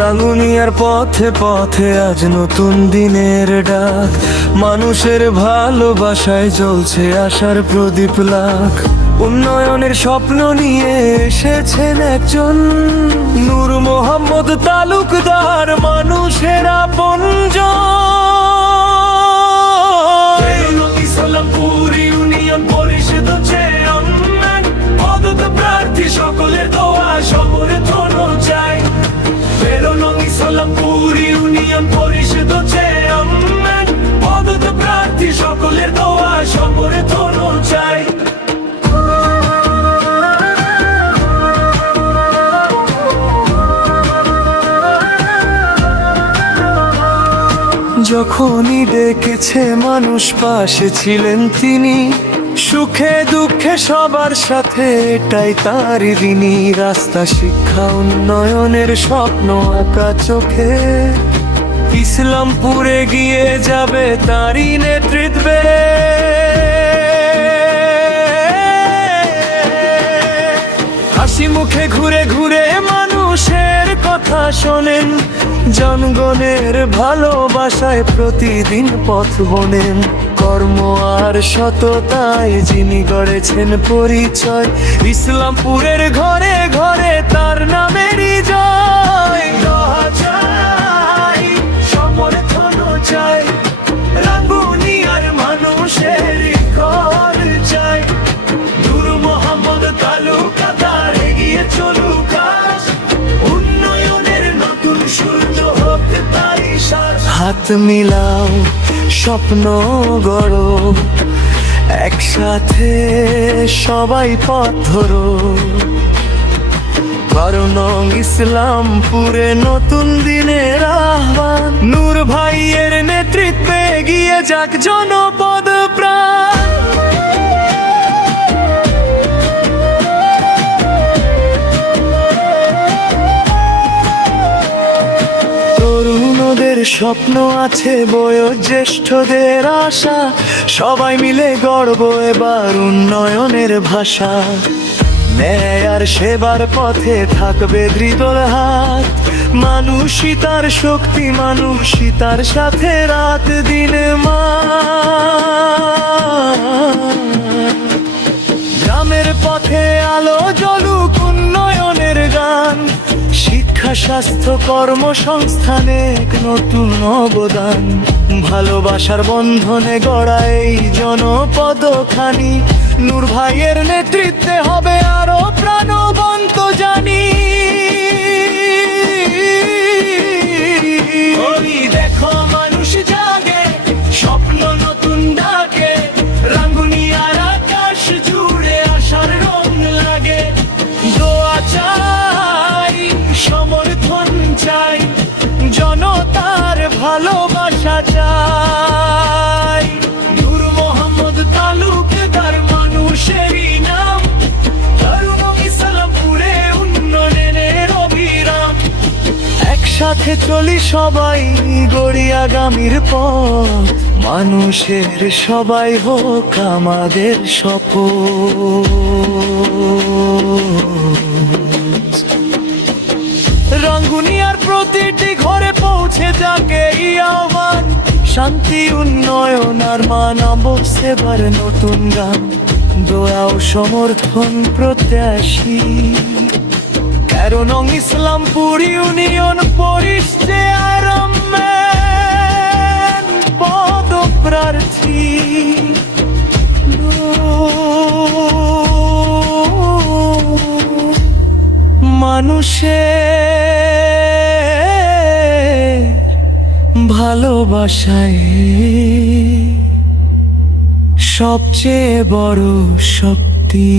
রাঙ্গুনিয়ার পথে পথে আজ নতুন দিনের ডাক, মানুষের ভালোবাসায় জ্বলছে আশার প্রদীপ লাখ। উন্নয়নের স্বপ্ন নিয়ে এসেছেন একজন নূর মোহাম্মদ তালুকদার, মানুষের আপনজন। ইসলামপুর ইউনিয়ন পরিষদ চেয়ারম্যান, পদত প্রার্থী সকলের দোয়া সমর্থন চাই। ইসলামপুর ইউনিয়ন পরিষদ চেয়ারম্যান, পদত প্রার্থী সকলের দোয়া সমর্থন চাই। যখনই ডেকেছে মানুষ পাশে ছিলেন তিনি, সুখে দুঃখে সবার সাথে এটাই তার ঋণী। রাস্তা শিক্ষা উন্নয়নের স্বপ্ন আঁকা চোখে, ইসলামপুরে গিয়ে যাবে তারই নেতৃত্বে। হাসি মুখে ঘুরে ঘুরে মানুষের কথা শোনেন, জনগণের ভালোবাসায় প্রতিদিন পথ বোনেন। কর্ম আর সততায় যিনি গড়েছেন পরিচয়, ইসলামপুরের ঘরে ঘরে তার নামেরই জয়। দোয়া চাই, সমর্থন চাই, রাঙ্গুনিয়ার মানুষের কর চাই। নূর মোহাম্মদ তালুকদার এগিয়ে চলুক আজ, উন্নয়নের নতুন সূর্য হোক তাই সাজ। হাত মিলাও, স্বপ্ন গড়ো, একসাথে সবাই পথ ধরো। কারণ ইসলামপুরে নতুন দিনের আহ্বান, নূর ভাইয়ের নেতৃত্বে এগিয়ে যাক জনপদ প্রাণ। তরুণদের স্বপ্ন আছে, বয়োজ্যেষ্ঠদের আশা, সবাই মিলে গড়ব এবার উন্নয়নের ভাষা। ন্যায় আর সেবার পথে থাকবে দৃঢ় হাত, মানুষই তার শক্তি, মানুষই তার সাথে রাত দিন মা। গ্রামের পথে আলো জ্বলুক উন্নয়নের গান, শিক্ষা স্বাস্থ্য কর্মসংস্থানে এক নতুন অবদান। ভালোবাসার বন্ধনে গড়া এই জনপদ খানি, নূর ভাইয়ের নেতৃত্বে হবে আরো প্রাণবন্ত জানি। ওই দেখো মানুষ জাগে, স্বপ্ন নতুন ডাকে, রাঙ্গুনিয়ার আকাশ জুড়ে আশার রং লাগে। দোয়া চাই, সমর্থন চাই, জনতার ভালোবাসা চাই। নূর মোহাম্মদ তালুকদার মানুষেরই নাম, তরুণ ইসলামপুরে উন্নয়নের অবিরাম। একসাথে চলি সবাই, গড়ি আগামীর পথ, মানুষের সবাই হোক আমাদের শপথ। রাঙ্গুনিয়ার প্রতিটি ঘরে পৌঁছে যাকে এই আহ্বান, শান্তি উন্নয়ন আর মানব সেবার নতুন গান। দোয়া ও সমর্থন প্রত্যাশী, কারণ ইসলামপুর ইউনিয়ন পরিষদ চেয়ারম্যান, পদপ্রার্থী মানুষের ভালোবাসায় সবচেয়ে বড় শক্তি।